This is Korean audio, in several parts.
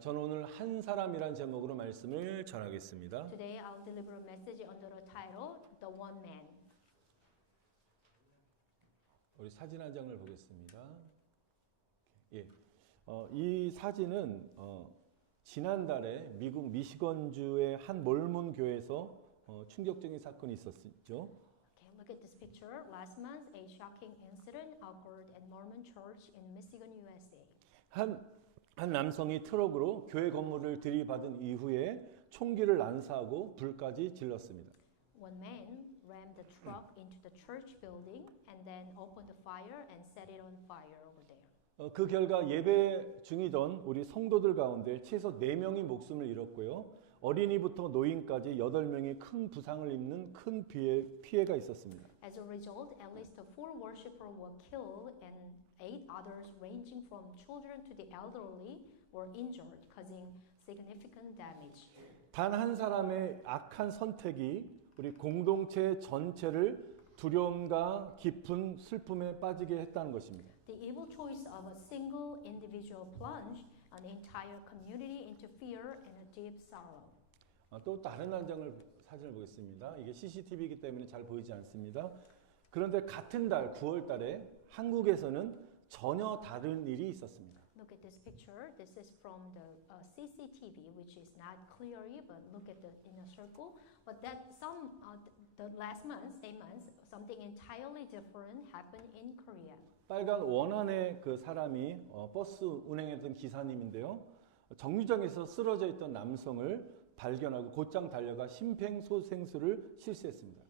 저는 오늘 한 사람이란 제목으로 말씀을 전하겠습니다. Today I'll deliver a message under the title The One Man. 우리 사진 한 장을 보겠습니다. 예, 이 사진은 지난달에 미국 미시건주의 한 몰몬 교회에서 충격적인 사건이 있었죠. Okay, look at this picture. Last month, a shocking incident occurred at Mormon Church in Michigan, USA. 한 남성이 트럭으로 교회 건물을 들이받은 이후에 총기를 난사하고 불까지 질렀습니다. One man rammed the truck into the church building and then opened the fire and set it on fire over there. 그 결과 예배 중이던 우리 성도들 가운데 최소 4명이 목숨을 잃었고요. 어린이부터 노인까지 8명이 큰 부상을 입는 큰 피해가 있었습니다. As a result, at least 4 worshippers were killed and 8 others ranging from children to the elderly were injured, causing significant damage. 단 한 사람의 악한 선택이 우리 공동체 전체를 두려움과 깊은 슬픔에 빠지게 했다는 것입니다. The evil choice of a single individual plunged an entire community into fear and a deep sorrow. 또 다른 한 장을 사진을 보겠습니다. 이게 CCTV이기 때문에 잘 보이지 않습니다. 그런데 같은 달 9월 달에 한국에서는 전혀 다른 일이 있었습니다. Look at this picture. This is from the CCTV, which is not clearly, but look at the inner circle. But that the last month, same month, something entirely different happened in Korea. 빨간 원안의 그 사람이 버스 운행했던 기사님인데요. 정류장에서 쓰러져 있던 남성을 발견하고 곧장 달려가 심폐소생술을 실시했습니다.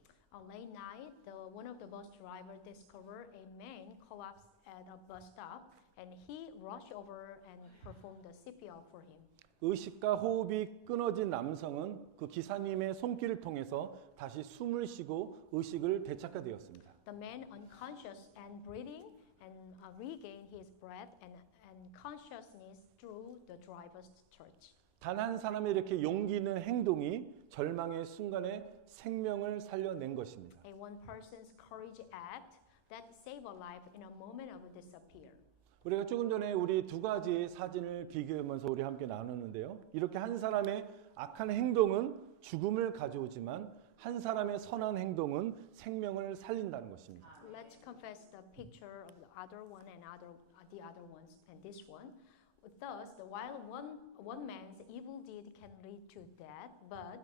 Late night, one of the bus drivers discovered a man collapsed at a bus stop, and he rushed over and performed the CPR for him. 의식과 호흡이 끊어진 남성은 그 기사님의 손길을 통해서 다시 숨을 쉬고 의식을 되찾게 되었습니다. The man unconscious and breathing and regained his breath and consciousness through the driver's touch. 단 한 사람의 이렇게 용기 있는 행동이 절망의 순간에 생명을 살려낸 것입니다. A one person's courage act that saved a life in a moment of disappear. 우리가 조금 전에 우리 두 가지 사진을 비교하면서 우리 함께 나눴는데요. 이렇게 한 사람의 악한 행동은 죽음을 가져오지만 한 사람의 선한 행동은 생명을 살린다는 것입니다. Let's confess the picture of the other one and the other ones and this one. Thus, while one man's evil deed can lead to death, but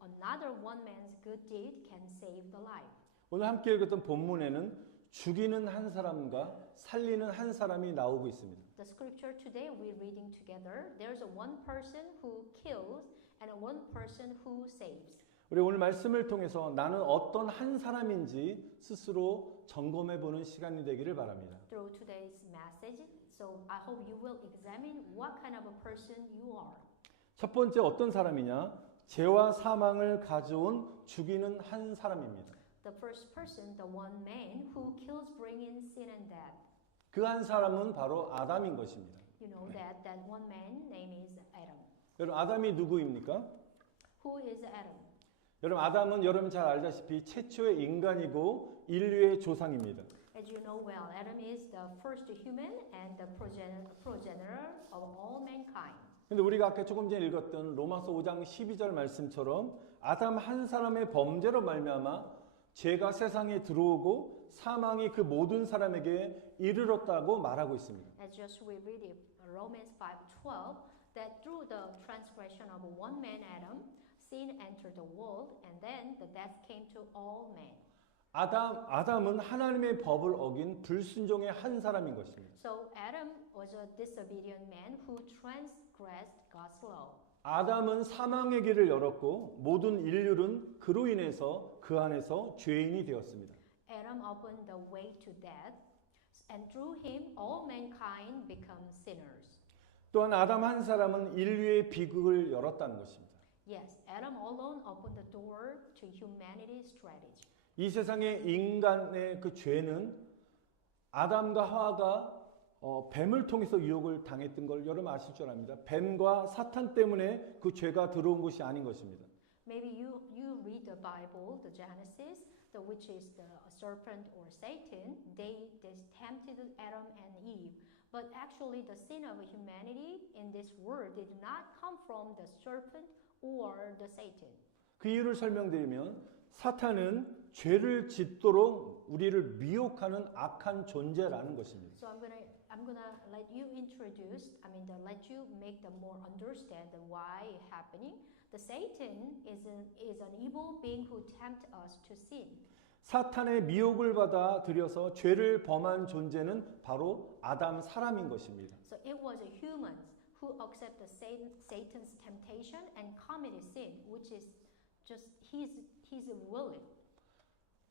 another one man's good deed can save the life. 오늘 함께 읽었던 본문에는 죽이는 한 사람과 살리는 한 사람이 나오고 있습니다. The scripture today we're reading together, there's one person who kills and one person who saves. 우리 오늘 말씀을 통해서 나는 어떤 한 사람인지 스스로 점검해 보는 시간이 되기를 바랍니다. Through today's message, so I hope you will examine what kind of a person you are. 첫 번째 어떤 사람이냐? 죄와 사망을 가져온 죽이는 한 사람입니다. The first person, the one man who kills, bringing sin and death. 그 한 사람은 바로 아담인 것입니다. You know that one man name is Adam. 여러분 아담이 누구입니까? Who is Adam? 여러분 아담은 여러분 잘 알다시피 최초의 인간이고 인류의 조상입니다. As you know well, Adam is the first human and the progenitor of all mankind. 근데 우리가 아까 조금 전에 읽었던 로마서 5장 12절 말씀처럼 아담 한 사람의 범죄로 말미암아 죄가 세상에 들어오고 사망이 그 모든 사람에게 이르렀다고 말하고 있습니다. As just we read it, Romans 5:12, that through the transgression of one man Adam, sin entered the world, and then the death came to all men. 아담은 하나님의 법을 어긴 불순종의 한 사람인 것입니다. So Adam was a disobedient man who transgressed God's law. 아담은 사망의 길을 열었고 모든 인류는 그로 인해서 그 안에서 죄인이 되었습니다. Adam opened the way to death, and through him all mankind become sinners. 또한 아담 한 사람은 인류의 비극을 열었다는 것입니다. Yes, Adam alone opened the door to humanity's strategy. 이 세상의 인간의 그 죄는 아담과 하와가 뱀을 통해서 유혹을 당했던 걸 여러분 아실 줄 압니다. 뱀과 사탄 때문에 그 죄가 들어온 것이 아닌 것입니다. Maybe you read the Bible, the Genesis, which is the serpent or Satan. They tempted Adam and Eve, But actually, the sin of humanity in this world did not come from the serpent or the Satan. 그 이유를 설명드리면 사탄은 죄를 짓도록 우리를 미혹하는 악한 존재라는 것입니다. So I'm gonna let you let you make them more understand why it happening. The Satan is an evil being who tempt us to sin. 사탄의 미혹을 받아 들여서 죄를 범한 존재는 바로 아담 사람인 것입니다. So it was a humans who accepted Satan's temptation and committed sin, which is just his willing.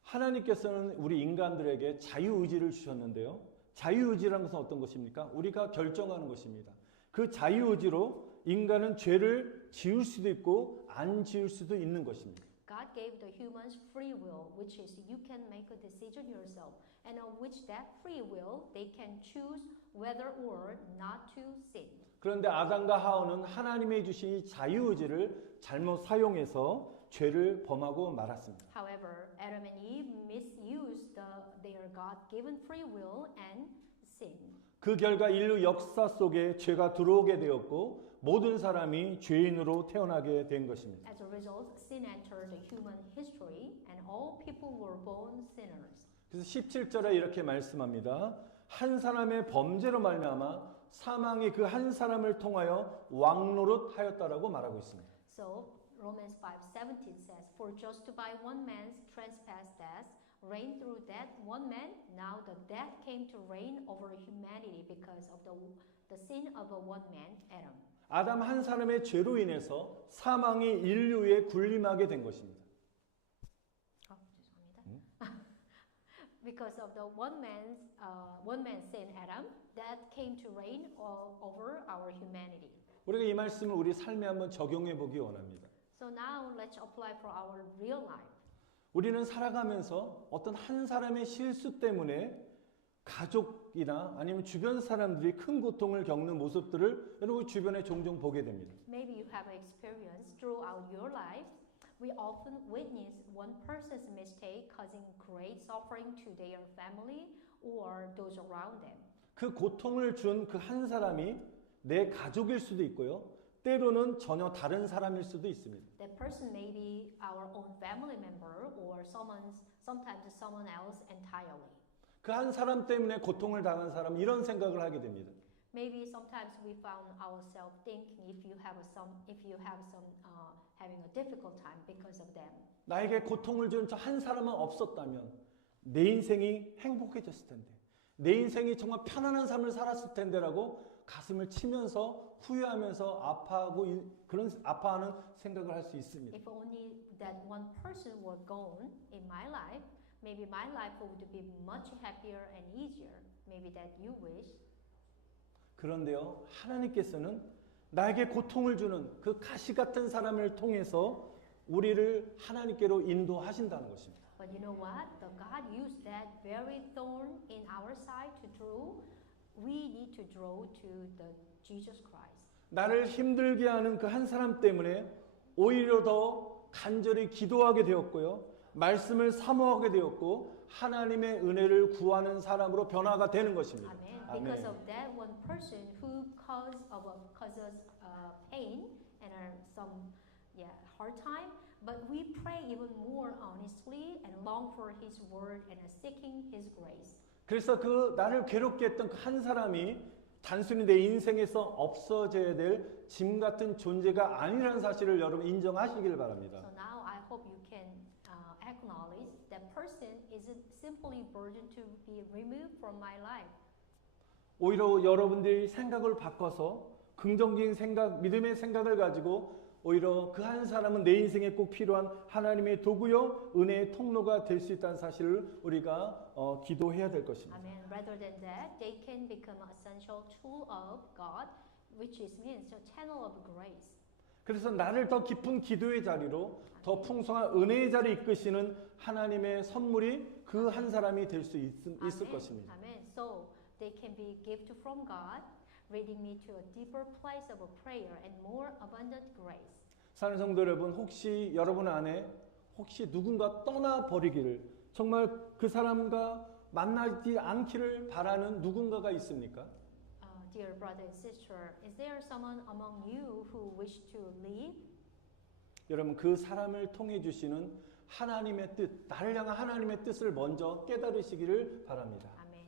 하나님께서는 우리 인간들에게 자유의지를 주셨는데요. 자유의지라는 것은 어떤 것입니까? 우리가 결정하는 것입니다. 그 자유의지로 인간은 죄를 지을 수도 있고 안 지을 수도 있는 것입니다. God gave the humans free will, which is you can make a decision yourself, and on which that free will they can choose whether or not to sin. 그런데 아담과 하와는 하나님의 주신 이 자유의지를 잘못 사용해서 죄를 범하고 말았습니다. However, Adam and Eve misused their God-given free will and sinned. 그 결과 인류 역사 속에 죄가 들어오게 되었고 모든 사람이 죄인으로 태어나게 된 것입니다. As a result, sin entered the human history, and all people were born sinners. 그래서 17절에 이렇게 말씀합니다. 한 사람의 범죄로 말미암아 사망이 그 한 사람을 통하여 왕노릇하였다라고 말하고 있습니다. So Romans 5:17 says, "For just by one man's trespass death reigned through that one man, now the death came to reign over humanity because of the sin of one man, Adam." 아담 한 사람의 죄로 인해서 사망이 인류에 군림하게 된 것입니다. 죄송합니다. Because of the one man's sin, Adam, that came to reign over our humanity. 우리가 이 말씀을 우리 삶에 한번 적용해 보기 원합니다. So now let's apply for our real life. 우리는 살아가면서 어떤 한 사람의 실수 때문에 가족이나 아니면 주변 사람들이 큰 고통을 겪는 모습들을 여러분 주변에 종종 보게 됩니다. Maybe you have experienced throughout your life. We often witness one person's mistake causing great suffering to their family or those around them. 그 고통을 준 그 한 사람이 내 가족일 수도 있고요. 때로는 전혀 다른 사람일 수도 있습니다. That person may be our own family member or sometimes someone else entirely. 그 한 사람 때문에 고통을 당한 사람 이런 생각을 하게 됩니다. Maybe sometimes we found ourselves thinking if you have some having a difficult time because of them. 나에게 고통을 준 저 한 사람은 없었다면 내 인생이 행복해졌을 텐데, 내 인생이 정말 편안한 삶을 살았을 텐데라고 가슴을 치면서 후회하면서 아파하는 생각을 할 수 있습니다. If only that one person were gone in my life, maybe my life would be much happier and easier. Maybe that you wish. 그런데요, 하나님께서는 나에게 고통을 주는 그 가시 같은 사람을 통해서 우리를 하나님께로 인도하신다는 것입니다. But you know what? The God used that very thorn in our side to draw. We need to draw to the Jesus Christ. 나를 힘들게 하는 그 한 사람 때문에 오히려 더 간절히 기도하게 되었고요. 말씀을 사모하게 되었고 하나님의 은혜를 구하는 사람으로 변화가 되는 것입니다. Amen. 아멘. Because of that one person who causes pain and some hard time, but we pray even more honestly and long for His word and seeking His grace. 그래서 그 나를 괴롭게 했던 그 한 사람이 단순히 내 인생에서 없어져야 될 짐 같은 존재가 아니라는 사실을 여러분 인정하시길 바랍니다. So now I hope you can acknowledge that person isn't simply burden to be removed from my life. 오히려 여러분들이 생각을 바꿔서 긍정적인 생각, 믿음의 생각을 가지고 오히려 그 한 사람은 내 인생에 꼭 필요한 하나님의 도구요, 은혜의 통로가 될 수 있다는 사실을 우리가 기도해야 될 것입니다. Amen. Rather than that, they can become an essential tool of God, which means a channel of grace. 그래서 나를 더 깊은 기도의 자리로 더 풍성한 은혜의 자리에 이끄시는 하나님의 선물이 그 한 사람이 될 수 있을 것입니다. Amen. So they can be gift from God, leading me to a deeper place of prayer and more abundant grace. 사랑하는 성도 여러분, 혹시 여러분 안에 혹시 누군가 떠나버리기를 정말 그 사람과 만나지 않기를 바라는 누군가가 있습니까? dear brother and sister, is there someone among you who wish to leave? 여러분 그 사람을 통해 주시는 하나님의 뜻, 나를 향한 하나님의 뜻을 먼저 깨달으시기를 바랍니다. Amen.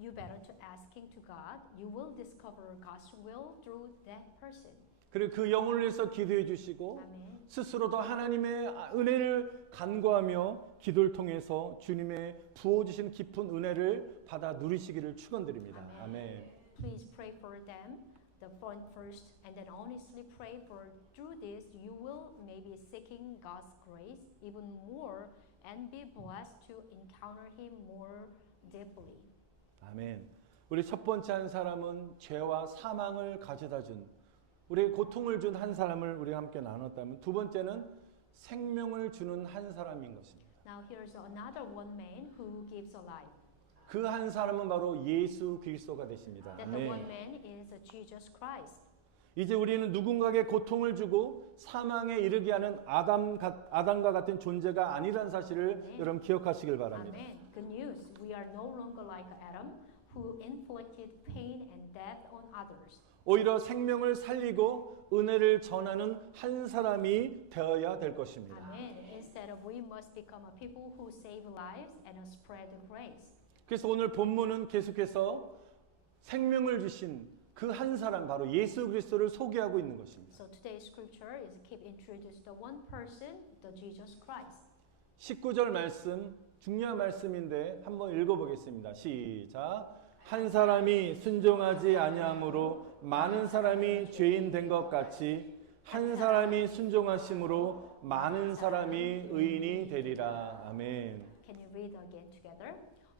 You better to asking to God. You will discover God's will through that person. 그리고 그 영혼을 위해서 기도해 주시고 Amen. 스스로도 하나님의 은혜를 간구하며 기도를 통해서 주님의 부어주신 깊은 은혜를 받아 누리시기를 축원드립니다. 아멘. Please pray for them, the front first, and then honestly pray for through this you will maybe seeking God's grace even more and be blessed to encounter Him more deeply. 아멘. 우리 첫 번째 한 사람은 죄와 사망을 가져다 준 우리의 고통을 준 한 사람을 우리가 함께 나눴다면 두 번째는 생명을 주는 한 사람인 것입니다. Now here's another one man who gives a life. 그 한 사람은 바로 예수 그리스도가 되십니다. That the one man is Jesus Christ. 이제 우리는 누군가에게 고통을 주고 사망에 이르게 하는 아담과 같은 존재가 아니라는 사실을 여러분 기억하시길 바랍니다. Amen. Good news. We are no longer like Adam who inflicted pain and death on others. 오히려 생명을 살리고 은혜를 전하는 한 사람이 되어야 될 것입니다. Amen. Instead of we must become a people who save lives and spread the grace. 그래서 오늘 본문은 계속해서 생명을 주신 그 한 사람 바로 예수 그리스도를 소개하고 있는 것입니다. So today's scripture is keep introduce the one person, the Jesus Christ. 19절 말씀 중요한 말씀인데 한번 읽어보겠습니다. 시작. 한 사람이 순종하지 아니함으로 많은 사람이 죄인 된 것 같이 한 사람이 순종하심으로 많은 사람이 의인이 되리라. 아멘. Can you read again together?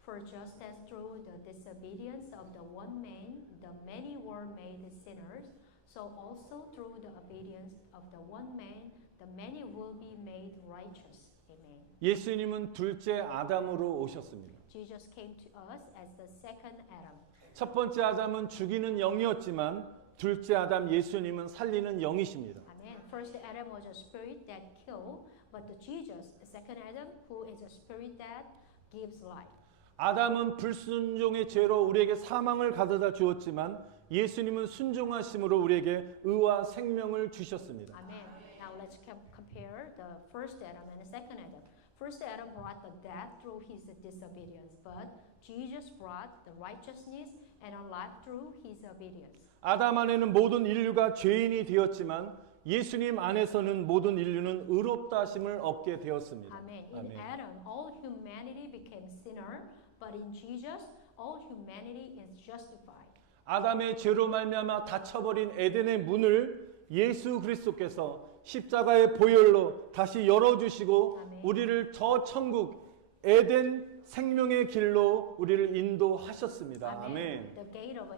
For just as through the disobedience of the one man the many were made sinners, so also through the obedience of the one man the many will be made righteous. Amen. 예수님은 둘째 아담으로 오셨습니다. Jesus came to us as the second Adam. 첫 번째 아담은 죽이는 영이었지만 둘째 아담 예수님은 살리는 영이십니다. Amen. First Adam was a spirit that killed, but the Jesus, the second Adam, who is a spirit that gives life. 아담은 불순종의 죄로 우리에게 사망을 가져다 주었지만 예수님은 순종하심으로 우리에게 의와 생명을 주셨습니다. Amen. Now let's compare the first Adam and the second Adam. First Adam brought the death through his disobedience, but Jesus brought the righteousness and a life through his obedience. 아담 안에는 모든 인류가 죄인이 되었지만 예수님 안에서는 모든 인류는 의롭다 하심을 얻게 되었습니다. Amen. In Adam, all humanity became sinner, but in Jesus, all humanity is justified. 아담의 죄로 말미암아 닫혀버린 에덴의 문을 예수 그리스도께서 십자가의 보혈로 다시 열어주시고 아멘. 우리를 저 천국 에덴 생명의 길로 우리를 인도하셨습니다. 아멘. The gate of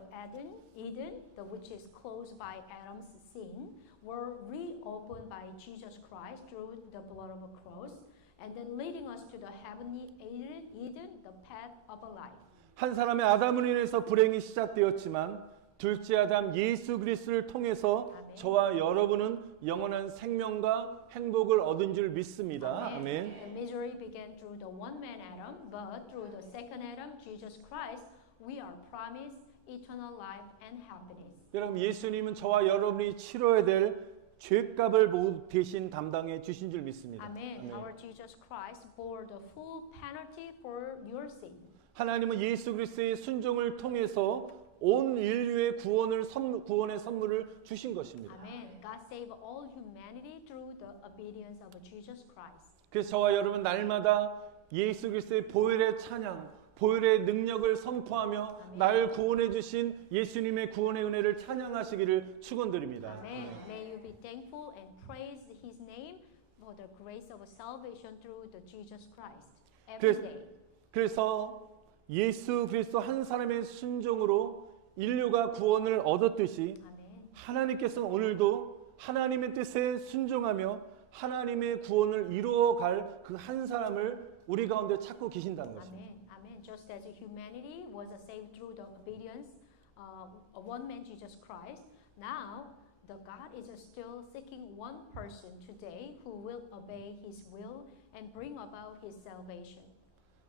Eden, the which is closed by Adam's sin, were reopened by Jesus Christ through the blood of a cross, and then leading us to the heavenly Eden, the path of a life. 한 사람의 아담으로 인해서 불행이 시작되었지만 둘째 아담 예수 그리스도를 통해서 아멘. 저와 여러분은 영원한 생명과 행복을 얻은 줄 믿습니다. 아멘. The misery began through the one man Adam, but through the second Adam, Jesus Christ, we are promised eternal life and happiness. 여러분 예수님은 저와 여러분이 치러야 될 죄값을 대신 담당해 주신 줄 믿습니다. Amen. Our Jesus Christ bore the full penalty for your sin. 하나님은 예수 그리스도의 순종을 통해서 온 인류의 구원의 선물을 주신 것입니다. Amen. God saved all humanity through the obedience of Jesus Christ. 그래서 저와 여러분 날마다 예수 그리스도의 보혈의 찬양, 보혈의 능력을 선포하며 나를 구원해 주신 예수님의 구원의 은혜를 찬양하시기를 축원드립니다. Amen. May you be thankful and praise His name for the grace of salvation through the Jesus Christ every day. 그래서 예수 그리스도 한 사람의 순종으로 인류가 구원을 얻었듯이 Amen. 하나님께서는 오늘도 하나님의 뜻에 순종하며 하나님의 구원을 이루어갈 그 한 사람을 우리 가운데 찾고 계신다는 것입니다. Amen. Amen. Just as humanity was saved through the obedience of one man, Jesus Christ, now the God is still seeking one person today who will obey His will and bring about His salvation.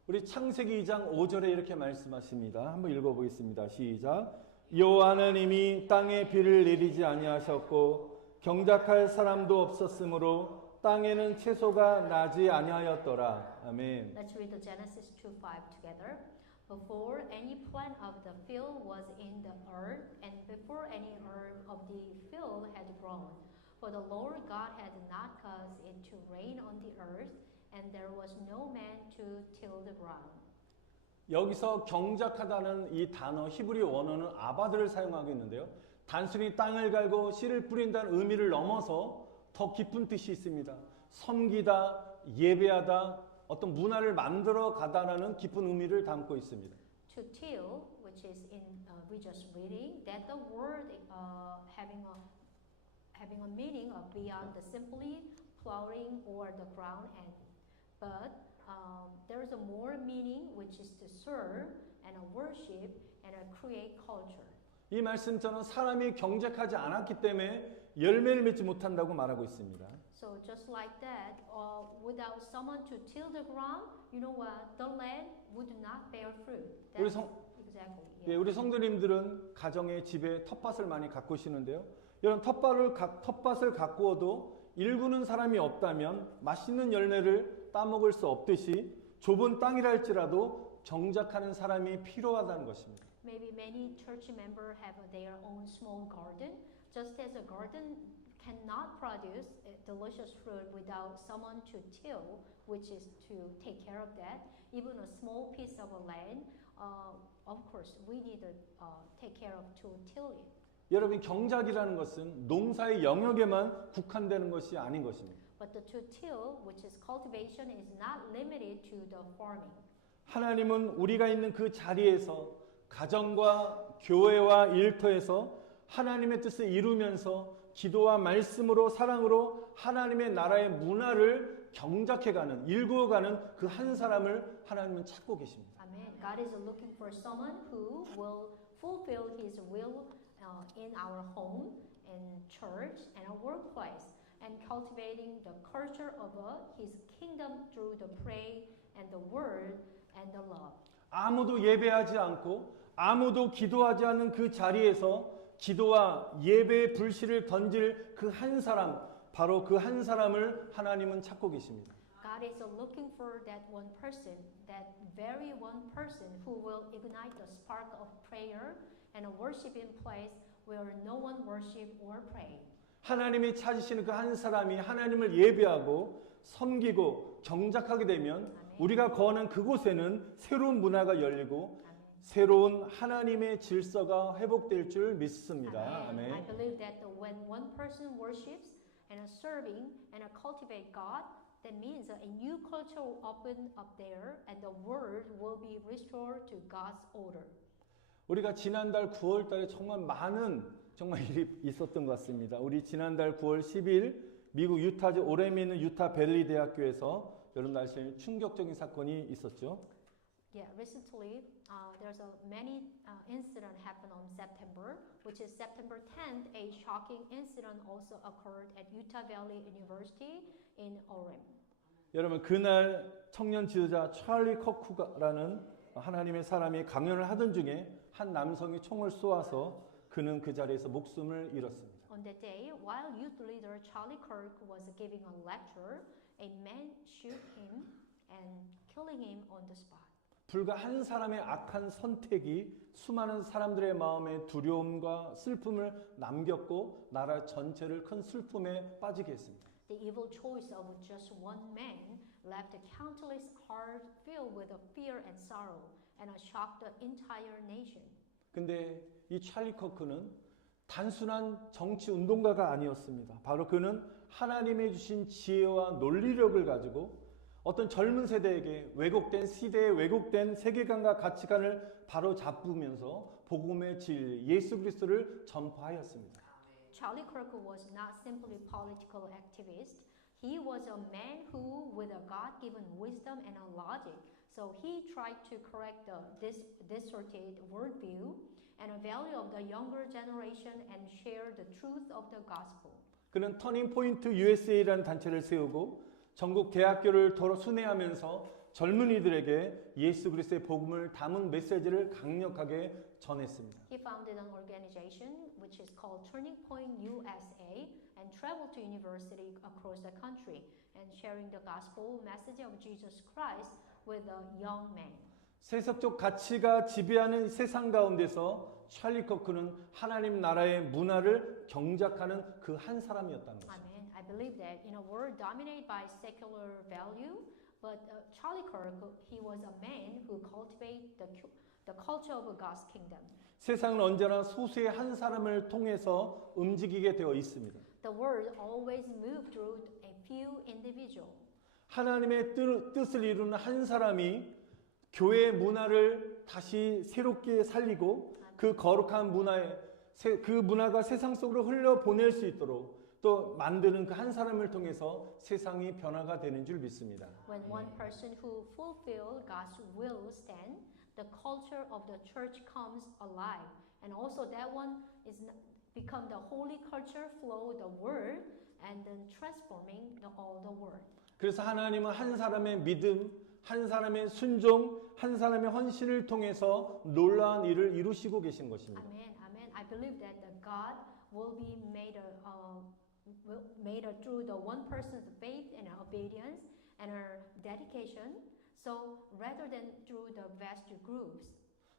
우리 창세기 2장 5절에 이렇게 말씀하십니다. 한번 읽어보겠습니다. 시작. 여호와 하나님이 땅에 비를 내리지 아니하셨고 경작할 사람도 없었으므로 땅에는 채소가 나지 아니하였더라. 아멘. Let's read the Genesis 2:5 together. Before any plant of the field was in the earth, and before any herb of the field had grown, for the Lord God had not caused it to rain on the earth, and there was no man to till the ground. 여기서 경작하다는 이 단어 히브리 원어는 아바드를 사용하고 있는데요. 단순히 땅을 갈고 씨를 뿌린다는 의미를 넘어서 더 깊은 뜻이 있습니다. 섬기다, 예배하다, 어떤 문화를 만들어 가다라는 깊은 의미를 담고 있습니다. To till, which is in we just reading, that the word having a meaning of beyond the simply plowing or the ground, and but there is a more meaning, which is to serve and a worship and a create culture. 이 말씀처럼 사람이 경작하지 않았기 때문에 열매를 맺지 못한다고 말하고 있습니다. So just like that, without someone to till the ground, you know what? The land would not bear fruit. 우리 That's exactly. 예, 우리 성도님들은 가정에 집에 텃밭을 많이 가꾸시는데요. 이런 텃밭을 가꾸어도 일구는 사람이 없다면 맛있는 열매를 따먹을 수 없듯이 좁은 땅이라 할지라도 경작하는 사람이 필요하다는 것입니다. Maybe many church members have their own small garden, just as a garden cannot produce delicious fruit without someone to till, which is to take care of that. Even a small piece of a land, of course, we need to take care of to till it. 여러분 경작이라는 것은 농사의 영역에만 국한되는 것이 아닌 것입니다. But the to till, which is cultivation, is not limited to the farming. 하나님은 우리가 있는 그 자리에서 가정과 교회와 일터에서 하나님의 뜻을 이루면서 기도와 말씀으로 사랑으로 하나님의 나라의 문화를 경작해가는 일구어가는 그 한 사람을 하나님은 찾고 계십니다. Amen. God is looking for someone who will fulfill His will in our home, in church, and our workplace, and cultivating the culture of His kingdom through the prayer and the word and the love. 아무도 예배하지 않고 아무도 기도하지 않는 그 자리에서 기도와 예배의 불씨를 던질 그 한 사람, 바로 그 한 사람을 하나님은 찾고 계십니다. God is looking for that one person, that very one person who will ignite the spark of prayer and a worshiping place where no one worship or pray. 하나님이 찾으시는 그 한 사람이 하나님을 예배하고 섬기고 경작하게 되면 우리가 거하는 그곳에는 새로운 문화가 열리고 새로운 하나님의 질서가 회복될 줄 믿습니다. Amen. I 아멘. believe that when one person worships and serving and cultivate God, that means a new culture will open up there and the world will be restored to God's order. 우리가 지난달 9월 달에 정말 일이 있었던 것 같습니다. 우리 지난달 9월 10일 미국 유타주 오렘에 있는 유타 밸리 대학교에서 여름 날씨에 충격적인 사건이 있었죠. Yeah, recently there's many incident happened on September, which is September 10th. A shocking incident also occurred at Utah Valley University in Orem. 여러분 그날 청년 지도자 찰리 커쿠라는 하나님의 사람이 강연을 하던 중에 한 남성이 총을 쏘아서 그는 그 자리에서 목숨을 잃었습니다. On that day, while youth leader Charlie Kirk was giving a lecture, a man shoot him and killing him on the spot. 불과 한 사람의 악한 선택이 수많은 사람들의 마음에 두려움과 슬픔을 남겼고 나라 전체를 큰 슬픔에 빠지게 했습니다. The evil choice of just one man left countless hearts filled with fear and sorrow and shocked the entire nation. 근데 이 찰리 커크는 단순한 정치 운동가가 아니었습니다. 바로 그는 하나님의 주신 지혜와 논리력을 가지고 어떤 젊은 세대에게 왜곡된 시대의 왜곡된 세계관과 가치관을 바로 잡으면서 복음의 진리 예수 그리스도를 전파하였습니다. Charlie Kirk was not simply a political activist. He was a man who, with a God-given wisdom and a logic, so he tried to correct this distorted worldview and a value of the younger generation and share the truth of the gospel. 그는 터닝 포인트 USA라는 단체를 세우고 전국 대학교를 도로 순회하면서 젊은이들에게 예수 그리스도의 복음을 담은 메시지를 강력하게 전했습니다. He founded an organization which is called Turning Point USA and traveled to university across the country and sharing the gospel message of Jesus Christ with the young men. 세속적 가치가 지배하는 세상 가운데서 찰리 커크는 하나님 나라의 문화를 경작하는 그 한 사람이었다는 것입니다. Amen. I believe that in a world dominated by secular value, but Charlie Kirk, he was a man who cultivated the culture of God's kingdom. 세상은 언제나 소수의 한 사람을 통해서 움직이게 되어 있습니다. The world always moved through a few individuals. 하나님의 뜻을 이루는 한 사람이 교회 문화를 다시 새롭게 살리고 그 거룩한 그 문화가 세상 속으로 흘러보낼 수 있도록 또 만드는 그 한 사람을 통해서 세상이 변화가 되는 줄 믿습니다. When one person who fulfills God's will stand, the culture of the church comes alive, and also that one is become the holy culture flow the word and then transforming all the world. 그래서 하나님은 한 사람의 믿음, 한 사람의 순종, 한 사람의 헌신을 통해서 놀라운 일을 이루시고 계신 것입니다. Amen. Amen. I believe that the God will be made through the one person's faith and obedience and her dedication. So rather than through the vast groups.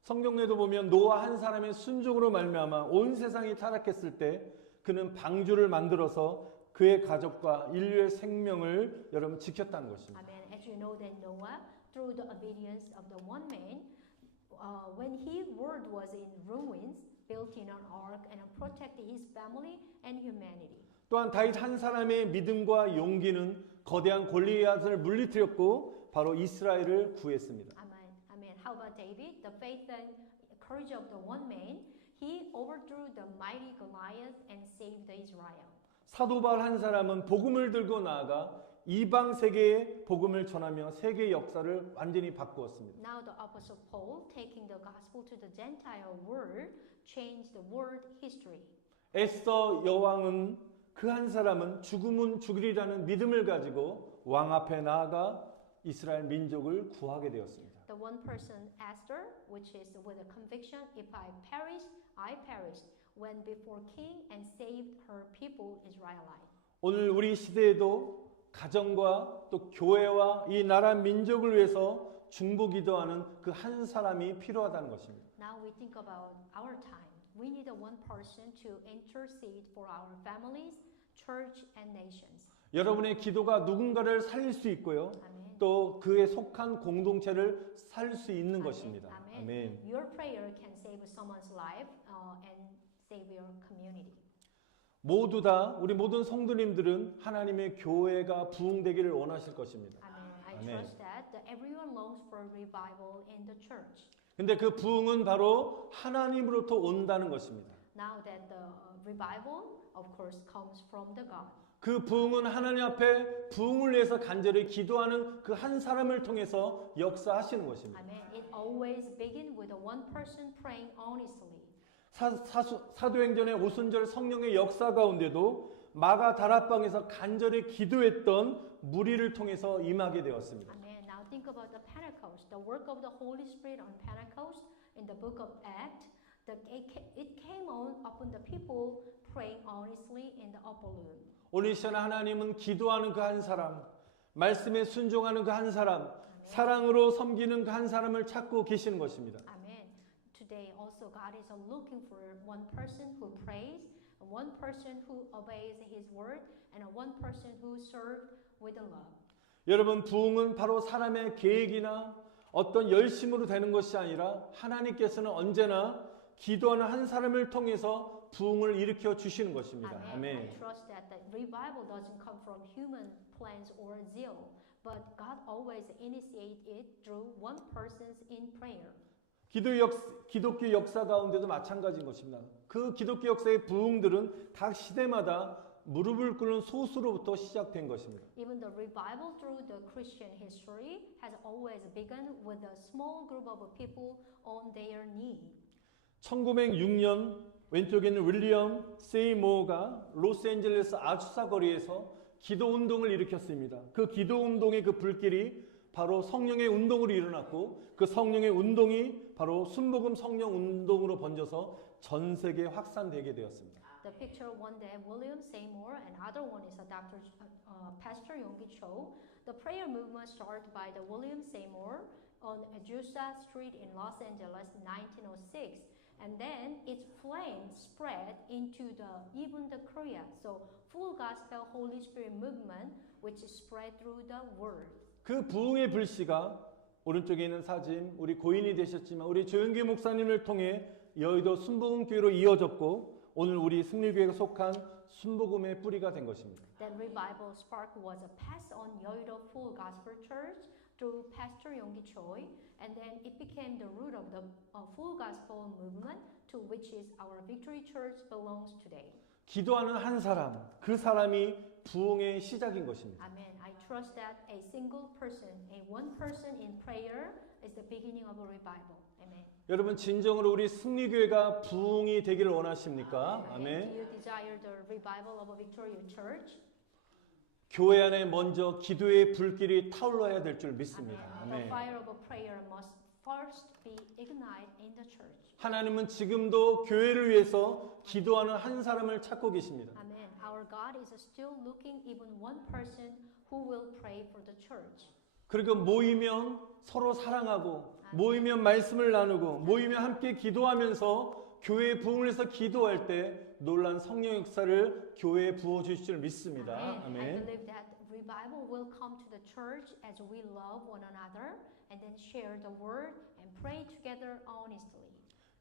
성경에도 보면 노아 한 사람의 순종으로 말미암아 온 세상이 타락했을 때 그는 방주를 만들어서 그의 가족과 인류의 생명을 여러분 지켰다는 것입니다. Amen. As you know that Noah, through the obedience of the one man, when his world was in ruins, built in an ark and protected his family and humanity. 또한 다윗 한 사람의 믿음과 용기는 거대한 골리앗을 물리뜨렸고 바로 이스라엘을 구했습니다. Amen. Amen. How about David? The faith and courage of the one man, he overthrew the mighty Goliath and saved Israel. 사도 바울 한 사람은 복음을 들고 나아가 이방 세계에 복음을 전하며 세계 역사를 완전히 바꾸었습니다. Now the Apostle Paul, taking the gospel to the Gentile world, changed the world history. 에스더 여왕은 그 한 사람은 죽으면 죽으리라는 믿음을 가지고 왕 앞에 나아가 이스라엘 민족을 구하게 되었습니다. The one person, Esther, which is with a conviction, if I perish, I perish, went before king and saved her people, Israelite. 오늘 우리 시대에도 가정과 또 교회와 이 나라 민족을 위해서 중보기도하는 그 한 사람이 필요하다는 것입니다. Now we think about our time. We need a one person to intercede for our families, church, and nations. 여러분의 기도가 누군가를 살릴 수 있고요. Amen. 또 그에 속한 공동체를 살 수 있는 것입니다. Amen. 아멘. Your prayer can save someone's life and save your community. 모두 다 우리 모든 성도님들은 하나님의 교회가 부흥되기를 원하실 것입니다. Amen. I Amen. trust that everyone longs for revival in the church. 근데 그 부흥은 바로 하나님으로부터 온다는 것입니다. Now that the revival, of course, comes from the God. 그 부흥은 하나님 앞에 부흥을 위해서 간절히 기도하는 그 한 사람을 통해서 역사하시는 것입니다. Amen. It always begins with a one person praying honestly. 사도행전의 오순절 성령의 역사 가운데도 마가 다락방에서 간절히 기도했던 무리를 통해서 임하게 되었습니다. Amen. Now think about the Pentecost, the work of the Holy Spirit on Pentecost in the book of Acts. It came upon the people praying honestly in the upper room. 오늘 이 시간 하나님은 기도하는 그 한 사람, 말씀에 순종하는 그 한 사람, 사랑으로 섬기는 그 한 사람을 찾고 계시는 것입니다. Amen. Today also God is looking for one person who prays, one person who obeys His word, and one person who serves with love. 여러분 부흥은 바로 사람의 계획이나 어떤 열심으로 되는 것이 아니라 하나님께서는 언제나 기도하는 한 사람을 통해서 부흥을 일으켜 주시는 것입니다. Amen. I 아멘. trust that the revival doesn't come from human plans or zeal, but God always initiates it through one person's in prayer. 기독교 역사 가운데도 마찬가지인 것입니다. 그 기독교 역사의 부흥들은 각 시대마다 무릎을 꿇는 소수로부터 시작된 것입니다. Even the revival through the Christian history has always begun with a small group of people on their knee. 1906년 왼쪽에 있는 윌리엄 세이모어가 로스앤젤레스 아주사 거리에서 기도 운동을 일으켰습니다. 그 기도 운동의 그 불길이 바로 성령의 운동으로 일어났고 그 성령의 운동이 바로 바로 순복음 성령 운동으로 번져서 전 세계에 확산되게 되었습니다. The picture one day, William Seymour, and other one is a Pastor Yonggi Cho. The prayer movement started by the William Seymour on Azusa Street in Los Angeles, 1906, and then its flame spread into even the Korea. So full gospel Holy Spirit movement, which spread through the world. 그 부흥의 불씨가 오른쪽에 있는 사진, 우리 고인이 되셨지만 우리 조영기 목사님을 통해 여의도 순복음교회로 이어졌고 오늘 우리 승리교회가 속한 순복음의 뿌리가 된 것입니다. That revival spark was a pass on Yeouido Full Gospel Church through Pastor Yonggi Choi, and then it became the root of the Full Gospel movement, to which is our Victory Church belongs today. 기도하는 한 사람, 그 사람이 부흥의 시작인 것입니다. Amen. I trust that a single person, a one person in prayer, is the beginning of a revival. Amen. 여러분 진정으로 우리 승리교회가 부흥이 되기를 원하십니까? Do 아멘. you desire the revival of a Victory Church? 교회 안에 먼저 기도의 불길이 타올라야 될 줄 믿습니다. Amen. The 아멘. fire of a prayer must first be ignited in the church. 하나님은 지금도 교회를 위해서 기도하는 한 사람을 찾고 계십니다. Amen. Our God is still looking even one person who will pray for the church. 그리고 모이면 서로 사랑하고 모이면 말씀을 나누고 모이면 함께 기도하면서 교회에 부흥을 해서 기도할 때 놀란 성령 역사를 교회에 부어 주실 줄 믿습니다. Amen. I 아멘. believe that revival will come to the church as we love one another and then share the word and pray together honestly.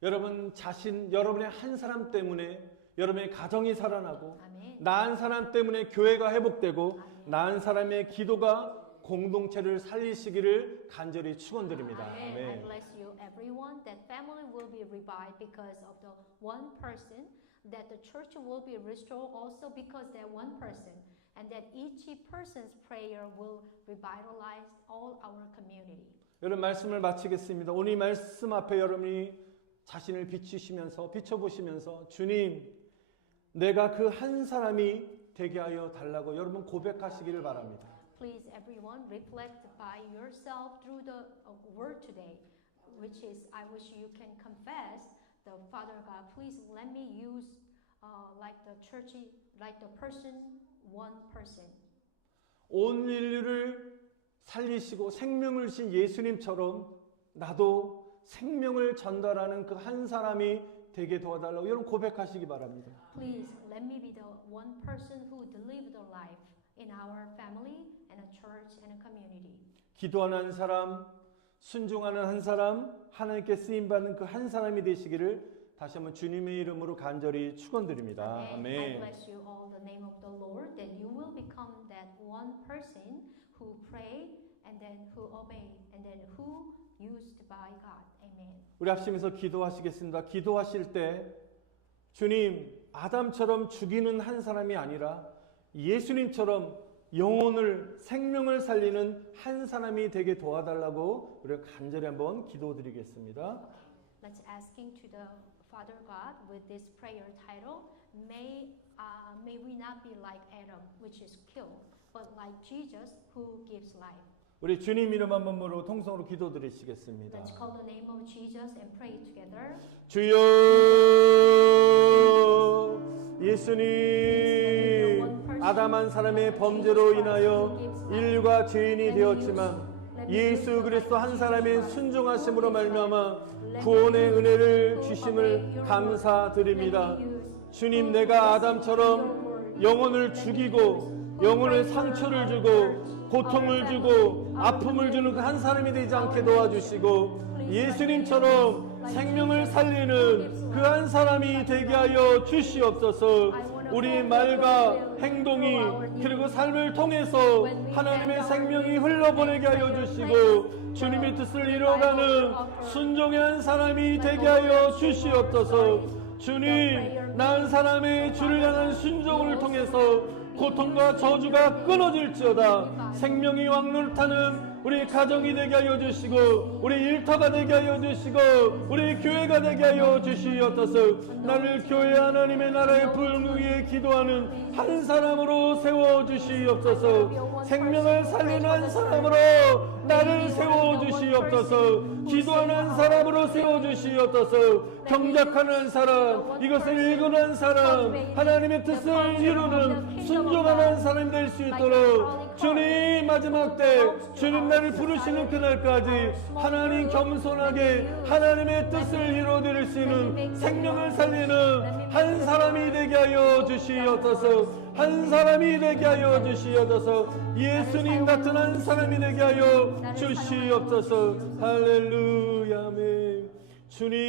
여러분 자신 여러분의 한 사람 때문에 여러분의 가정이 살아나고 Amen. 나 한 사람 때문에 교회가 회복되고 나 한 사람의 기도가 공동체를 살리시기를 간절히 축원드립니다. Amen. I 아멘. bless you, everyone, that family will be revived because of the one person, that the church will be restored also because that one person, and that each person's prayer will revitalize all our community. 여러분 말씀을 마치겠습니다. 오늘 이 말씀 앞에 여러분이 자신을 비춰보시면서 주님, 내가 그 한 사람이 되게 하여 달라고 여러분 고백하시기를 바랍니다. Please, everyone, reflect by yourself through the word today, which is, I wish you can confess the Father God. Please let me use like the church, like the person, one person. 온 인류를 살리시고 생명을 주신 예수님처럼 나도 생명을 전달하는 그 한 사람이 되게 도와달라고 여러분 고백하시기 바랍니다. Please let me be the one person who delivered the life in our family and a church and a community. 기도하는 한 사람, 순종하는 한 사람, 하나님께 쓰임 받는 그 한 사람이 되시기를 다시 한번 주님의 이름으로 간절히 축원드립니다. I 아멘. bless you all in the name of the Lord, that you will become that one person who pray and then who obey and then who used by God. Amen. 우리 합심해서 기도하시겠습니다. 기도하실 때 주님, 아담처럼 죽이는 한 사람이 아니라 예수님처럼 영혼을 생명을 살리는 한 사람이 되게 도와달라고 우리가 간절히 한번 기도드리겠습니다. Let's asking to the Father God with this prayer title. May we not be like Adam, which is killed, but like Jesus, who gives life. 우리 주님 이름 한 번으로 통성으로 기도드리시겠습니다. Let's call the name of Jesus and pray together. 주여 예수님, 아담 한 사람의 범죄로 인하여 인류가 죄인이 되었지만 예수 그리스도 한 사람의 순종하심으로 말미암아 구원의 은혜를 주심을 감사드립니다. 주님, 내가 아담처럼 영혼을 죽이고 영혼의 상처를 주고 고통을 주고 아픔을 주는 그 한 사람이 되지 않게 도와주시고 예수님처럼 생명을 살리는 그 한 사람이 되게 하여 주시옵소서. 우리 말과 행동이 그리고 삶을 통해서 하나님의 생명이 흘러보내게 하여 주시고 주님의 뜻을 이루어가는 순종의 한 사람이 되게 하여 주시옵소서. 주님, 나 한 사람의 주를 향한 순종을 통해서 고통과 저주가 끊어질지어다. 생명이 왕노릇하는 우리 가정이 되게 하여 주시고 우리 일터가 되게 하여 주시고 우리 교회가 되게 하여 주시옵소서. 나를 교회 하나님의 나라의 부흥을 위해 기도하는 한 사람으로 세워 주시옵소서. 생명을 살리는 한 사람으로 나를 세워 주시옵소서. 기도하는 한 사람으로 세워 주시옵소서. 경작하는 한 사람, 이것을 읽는 사람, 하나님의 뜻을 이루는 순종하는 사람이 될 수 있도록 주님 마지막 때 주님 나를 부르시는 그날까지 하나님 겸손하게 하나님의 뜻을 이루어드릴 수 있는 생명을 살리는 한 사람이 되게 하여 주시옵소서. 한 사람이 되게 하여 주시옵소서. 예수님 같은 한 사람이 되게 하여 주시옵소서. 할렐루야 아멘. 주님